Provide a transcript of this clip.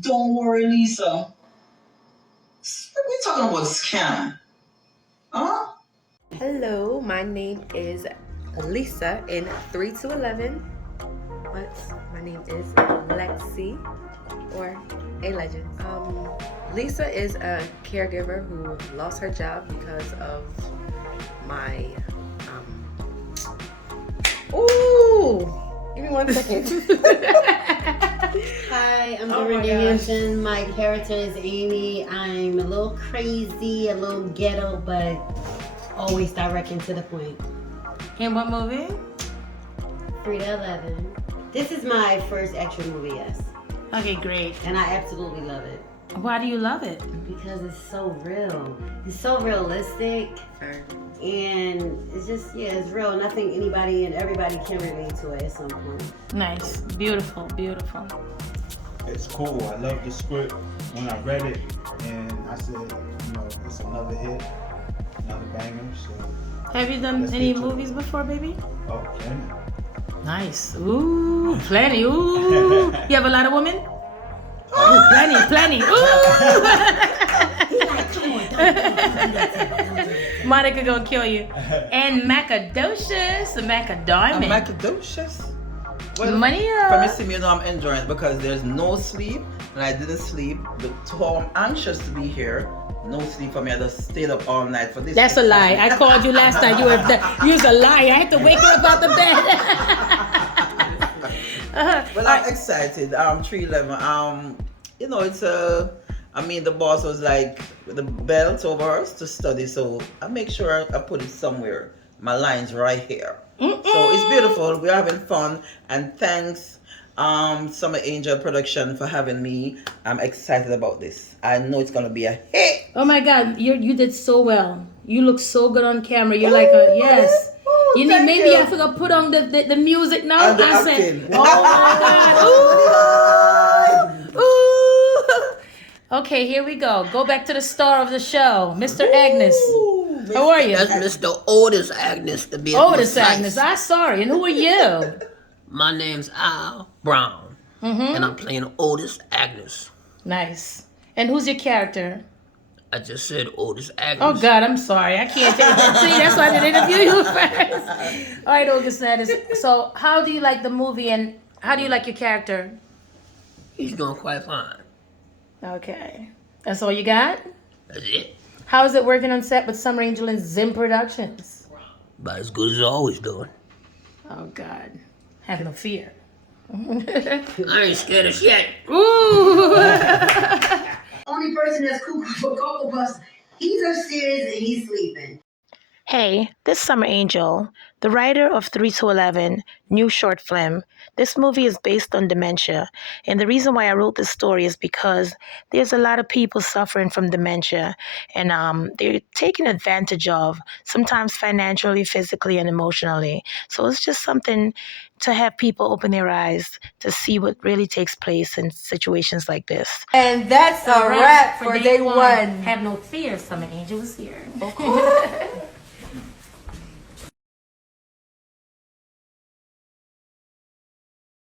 Don't worry, Lisa. We're talking about scam. Huh? Hello, my name is Lisa in 3 to 11. But my name is Lexi or Alegend. Lisa is a caregiver who lost her job because of my give me 1 second. Hi, I'm Dorinda Hampton. My character is Amy. I'm a little crazy, a little ghetto, but always direct and to the point. In what movie? 3 to 11. This is my first extra movie, yes. Okay, great. And I absolutely love it. Why do you love it? Because it's so real. It's so realistic. And it's just, it's real. And I think anybody and everybody can relate to it at some point. Nice. Beautiful, beautiful. It's cool. I love the script when I read it. And I said, it's another hit, another banger. So Have you done any movies before, baby? Oh, plenty. Nice. Ooh, plenty. Ooh. You have a lot of women? Ooh, plenty. Ooh. Monica gonna kill you. And Macka Diamond. Macka Diamond. Well, Money. For me, see, I'm enjoying it because there's no sleep, and I didn't sleep. So I'm anxious to be here. No sleep for me. I just stayed up all night for this. That's a lie. I called you last night. You was a liar. I had to wake you up out the bed. Well, I'm excited. 311. It's the boss was like the belt over us to study, so I make sure I put it somewhere. My line's right here. So it's beautiful. We're having fun, and thanks, Summer Angel Production for having me. I'm excited about this. I know it's gonna be a hit. Oh my God, you did so well. You look so good on camera. You're like a yes. You need maybe I forgot put on the music now. And the I said, acting. oh my God. Ooh. Ooh. Okay, here we go. Go back to the star of the show, Mr. Agnes. How are you? That's Mr. Otis Agnes to be Otis Agnes. I'm sorry. And who are you? My name's Al Brown, and I'm playing Otis Agnes. Nice. And who's your character? I just said Otis Agnes. Oh God, I'm sorry. I can't take it. See, that's why I didn't interview you first. All right, August Agnes. So, how do you like the movie, and how do you like your character? He's doing quite fine. Okay. That's all you got? That's it. How is it working on set with Summer Angel and Zim Productions? About as good as I always doing. Oh God. Have no fear. I ain't scared of shit. Ooh. Only person that's cuckoo for Cocoa Puffs, he's upstairs and he's sleeping. Hey, this Summer Angel, the writer of 3 to 11, new short film. This movie is based on dementia, and the reason why I wrote this story is because there's a lot of people suffering from dementia, and they're taken advantage of, sometimes financially, physically, and emotionally. So it's just something to have people open their eyes to see what really takes place in situations like this. And that's a wrap for day one. Have no fear, Summer Angel is here.